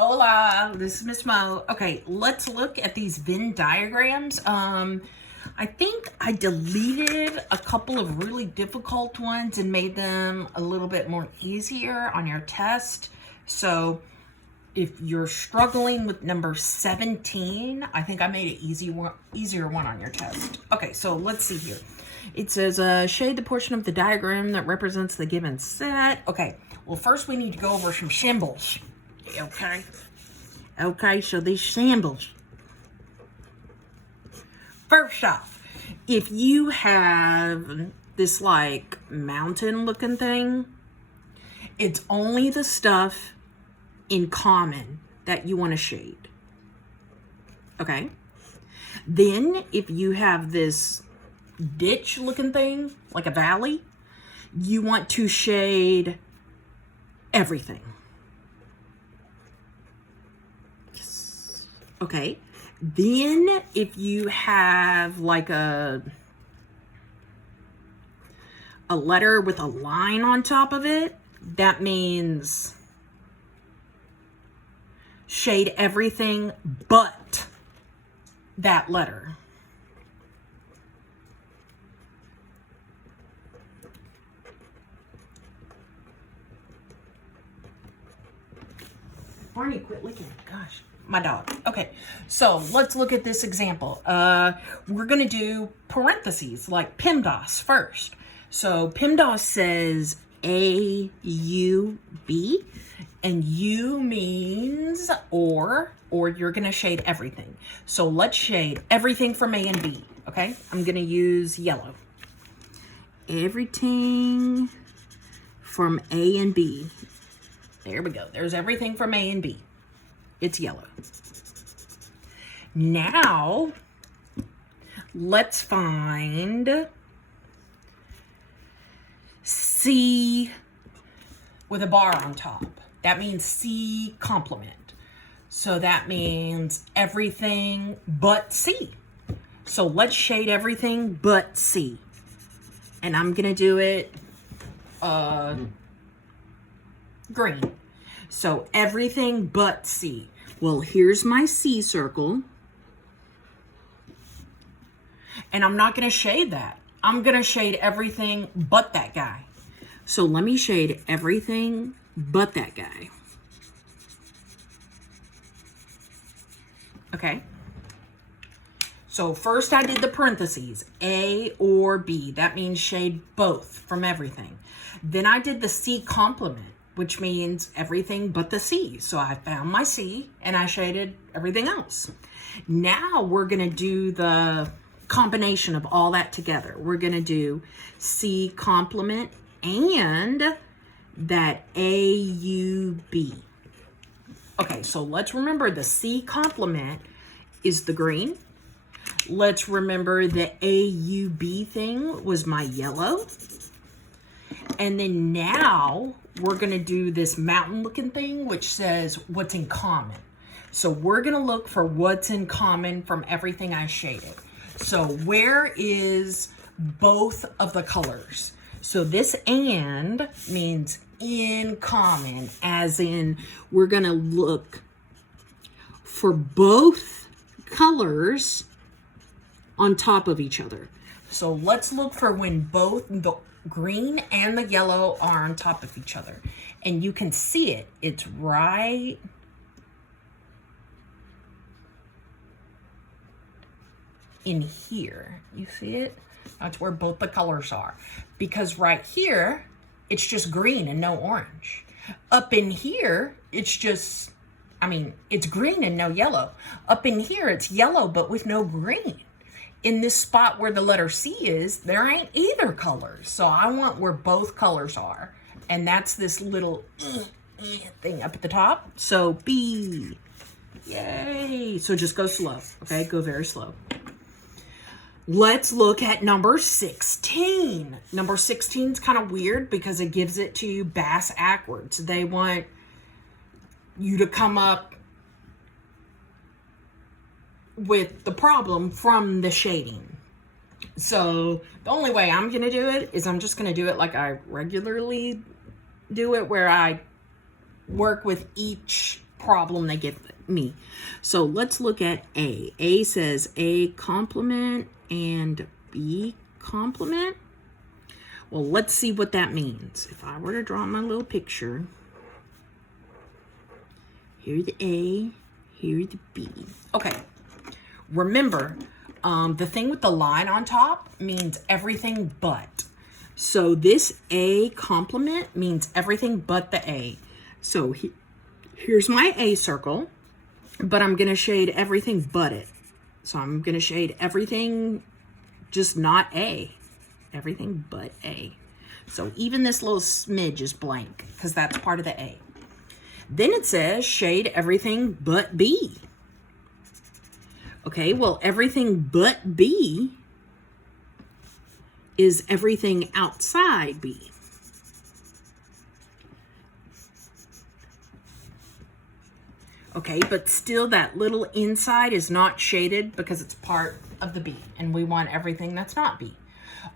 Hola, this is Miss Mo. Okay, let's look at these Venn diagrams. I think I deleted a couple of really difficult ones and made them a little bit more easier on your test. So if you're struggling with number 17, I think I made an easier one on your test. Okay, so let's see here. It says, shade the portion of the diagram that represents the given set. Okay, well, first we need to go over some symbols. Okay, so these symbols. First off, if you have this like mountain looking thing, it's only the stuff in common that you want to shade. Okay? Then if you have this ditch looking thing, like a valley, you want to shade everything. Okay, then if you have like a letter with a line on top of it, that means shade everything but that letter. Barney, quit licking. Gosh. My dog. Okay, so let's look at this example. We're going to do parentheses, like PEMDAS first. So PEMDAS says A-U-B, and U means or you're going to shade everything. So let's shade everything from A and B, okay? I'm going to use yellow. Everything from A and B. There we go. There's everything from A and B. It's yellow. Now, let's find C with a bar on top. That means C complement. So that means everything but C. So let's shade everything but C. And I'm going to do it green. So everything but C. Well, here's my C circle. And I'm not going to shade that. I'm going to shade everything but that guy. So let me shade everything but that guy. Okay. So first I did the parentheses, A or B. That means shade both from everything. Then I did the C complement, which means everything but the C. So I found my C and I shaded everything else. Now we're going to do the combination of all that together. We're going to do C complement and that A-U-B. Okay, so let's remember the C complement is the green. Let's remember the A-U-B thing was my yellow. And then now we're going to do this mountain looking thing, which says what's in common. So we're going to look for what's in common from everything I shaded. So where is both of the colors? So this and means in common, as in we're going to look for both colors on top of each other. So let's look for when both the green and the yellow are on top of each other. And you can see it. It's right in here. You see it? That's where both the colors are. Because right here, it's just green and no orange. Up in here, it's just, it's green and no yellow. Up in here, it's yellow but with no green. In this spot where the letter C is, there ain't either colors. So I want where both colors are. And that's this little thing up at the top. So B. Yay. So just go slow, okay? Go very slow. Let's look at number 16. Number 16 is kind of weird because it gives it to you bass-ackwards. They want you to come up with the problem from the shading. So the only way I'm going to do it is I'm just going to do it like I regularly do it, where I work with each problem they give me. So let's look at A. A says A complement and B complement. Well, let's see what that means. If I were to draw my little picture, here's the A, here's the B. Okay, remember, the thing with the line on top means everything but. So this A complement means everything but the A. So here's my A circle, but I'm going to shade everything but it. So I'm going to shade everything, just not A. Everything but A. So even this little smidge is blank because that's part of the A. Then it says shade everything but B. Okay, well, everything but B is everything outside B. Okay, but still that little inside is not shaded because it's part of the B, and we want everything that's not B.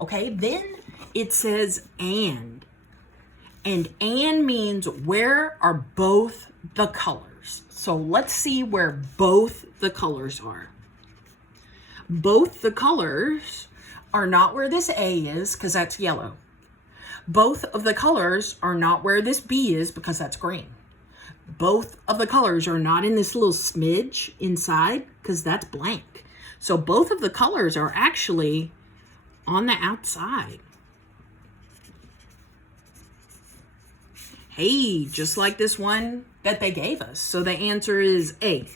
Okay, then it says and means where are both the colors. So let's see where both the colors are. Both the colors are not where this A is because that's yellow. Both of the colors are not where this B is because that's green. Both of the colors are not in this little smidge inside because that's blank. So both of the colors are actually on the outside. Hey, just like this one that they gave us. So the answer is A.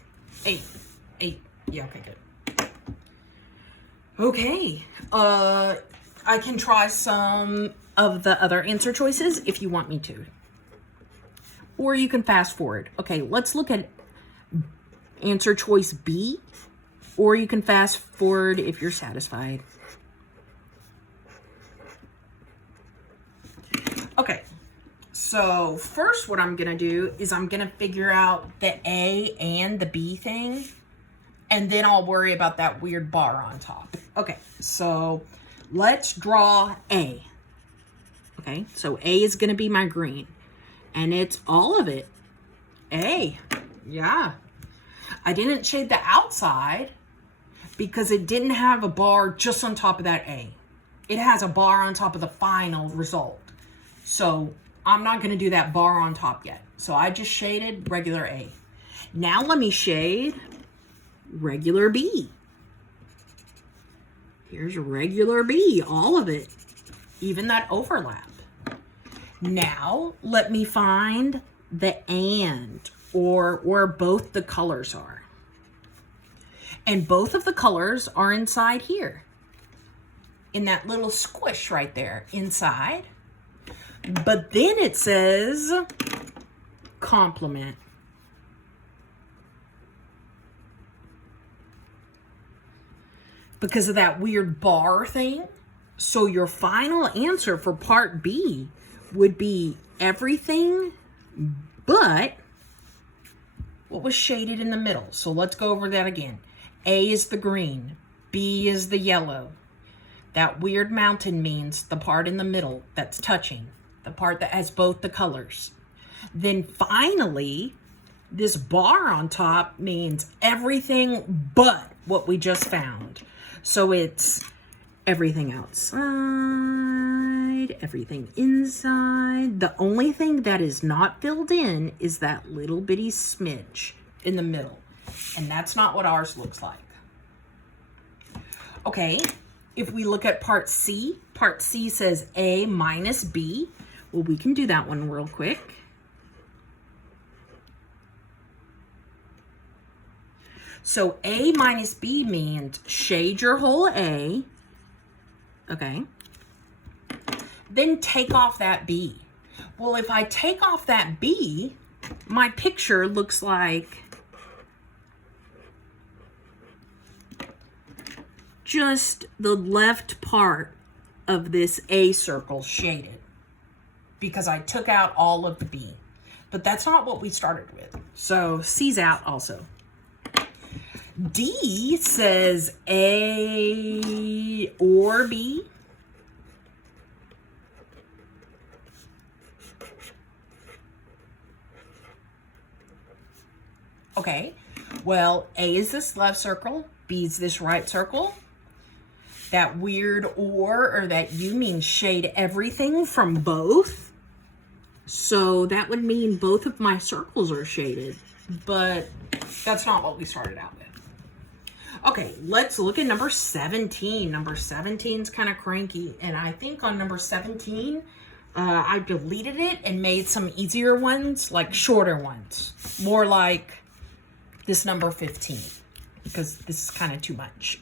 A. Yeah, okay, good. Okay, I can try some of the other answer choices if you want me to. Or you can fast forward. Okay, let's look at answer choice B, or you can fast forward if you're satisfied. Okay, so first what I'm gonna do is I'm gonna figure out the A and the B thing, and then I'll worry about that weird bar on top. Okay, so let's draw A. Okay, so A is gonna be my green. And it's all of it. A. Yeah. I didn't shade the outside because it didn't have a bar just on top of that A. It has a bar on top of the final result. So I'm not going to do that bar on top yet. So I just shaded regular A. Now let me shade regular B. Here's regular B, all of it. Even that overlap. Now, let me find the and, or where both the colors are. And both of the colors are inside here. In that little squish right there, inside. But then it says complement. Because of that weird bar thing. So your final answer for part B would be everything but what was shaded in the middle. So let's go over that again. A is the green, B is the yellow. That weird mountain means the part in the middle that's touching, the part that has both the colors. Then finally, this bar on top means everything but what we just found. So it's everything outside, everything inside. The only thing that is not filled in is that little bitty smidge in the middle. And that's not what ours looks like. Okay, if we look at part C says A minus B. Well, we can do that one real quick. So A minus B means shade your whole A. Okay. Then take off that B. Well, if I take off that B, my picture looks like just the left part of this A circle shaded because I took out all of the B. But that's not what we started with. So C's out also. D says A or B. Okay, well, A is this left circle, B is this right circle. That weird or that you means shade everything from both. So that would mean both of my circles are shaded, but that's not what we started out with. Okay, let's look at number 17. Number 17 is kind of cranky, and I think on number 17, I deleted it and made some easier ones, like shorter ones, more like this number 15, because this is kind of too much.